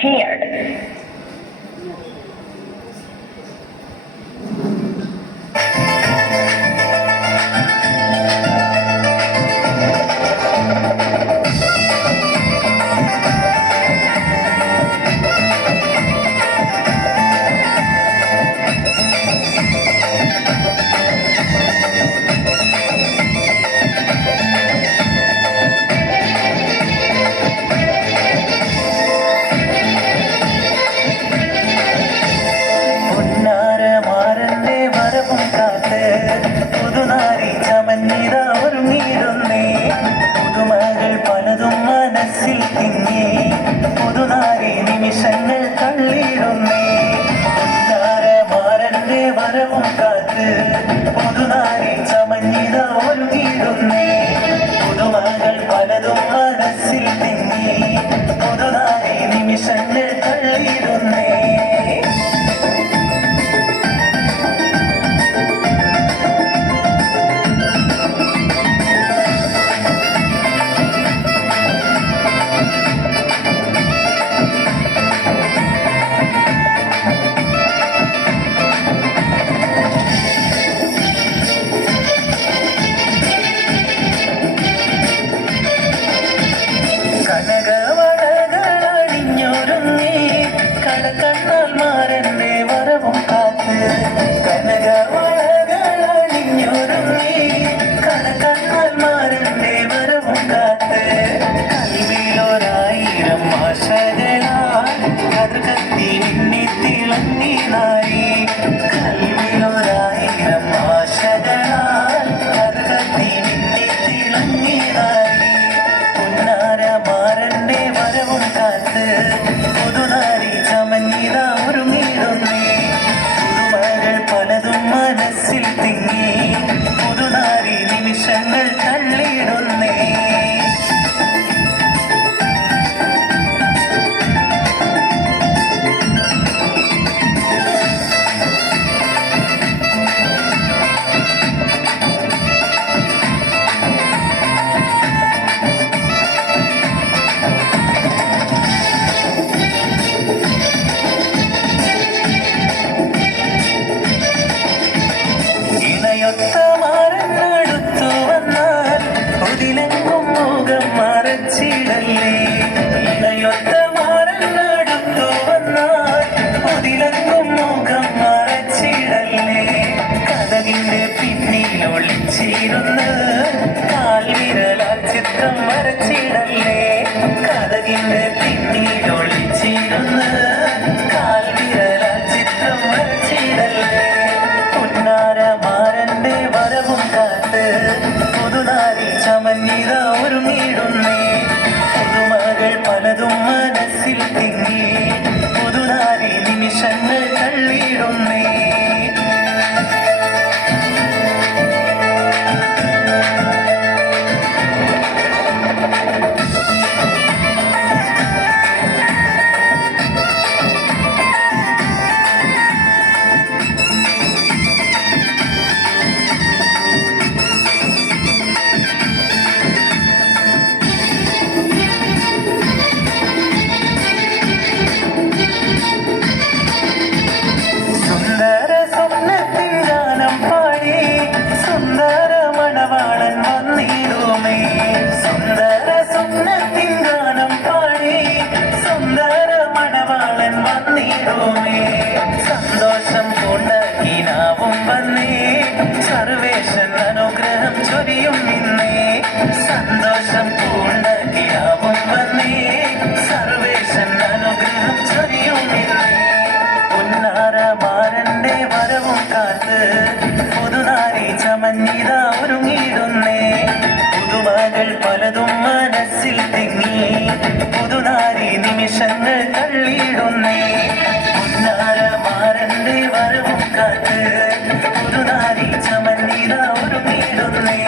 prepared. പുതുനാരി നിമിഷങ്ങൾ തള്ളിയിടുന്നേ മാരന്റെ വരവും കാത്ത് പുതുനാരി ചമഞ്ഞിത ഒരുങ്ങിയിടുന്നേ പുതുമകൾ പലതും മനസ്സിൽ തിങ്ങി പുതുനാരി നിമിഷങ്ങൾ തള്ളിയിടുന്നേ കണ്ണാൽമാരന്റെ വരവും കാത്ത് കനകവളകളണിഞ്ഞൊരുങ്ങി കണ്ണാൽമാരന്റെ വരവും കാത്ത് കൽവിലൊരായിരം ആശകളാൽ കറുകത്തി മിന്നി തിളങ്ങി നാരി കൽവിലൊരായിരം ആശകളാൽ കറുകത്തി മിന്നി തിളങ്ങി നാരി പുന്നാരമാരന്റെ വരവും കാത്ത് പുതുനാരി ചമഞ്ഞിതാ ഒരുങ്ങിയിടുന്നേ പുതുമകൾ പലതും മനസ്സിൽ തിങ്ങി പുതുനാരി നിമിഷങ്ങൾ തള്ളിയിടുന്നേ കാൽവിരലാൽ ചിത്രം വരച്ചിടല്ലേ കഥകിന്റെ പിന്നിലൊളിച്ചിരുന്ന് കാൽവിരലാൽ ചിത്രം വരച്ചിടല്ലേ പുന്നാരമാരന്റെ വരവും കാത്ത് പുതുനാരി ചമഞ്ഞിത ഒരുങ്ങിയിടുന്നേ പുതുമകൾ പലതും മനസ്സിൽ തിങ്ങി പുതുനാരി നിമിഷങ്ങൾ തള്ളിയിടുന്നേ സന്തോഷം കൊണ്ടാക്കിനാവും വന്നേ സർവേശൻ അനുഗ്രഹം ചൊരിയും നിന്നേ സന്തോഷം കൊണ്ടാക്കിനാവും വന്നേ സർവേശൻ അനുഗ്രഹം ചൊരിയും നിന്നേ പുന്നാരമാരന്റെ വരവും കാത്ത് പുതുനാരി ചമഞ്ഞിത ഒരുങ്ങിയിടുന്നേ പുതുമകൾ പലതും മനസ്സിൽ തിങ്ങി പുതുനാരി നിമിഷങ്ങൾ തള്ളിയിടുന്നേ പുന്നാരമാരന്റെ വരവും കാത്ത് പുതുനാരി ചമഞ്ഞിത ഒരുങ്ങിയിടുന്നേ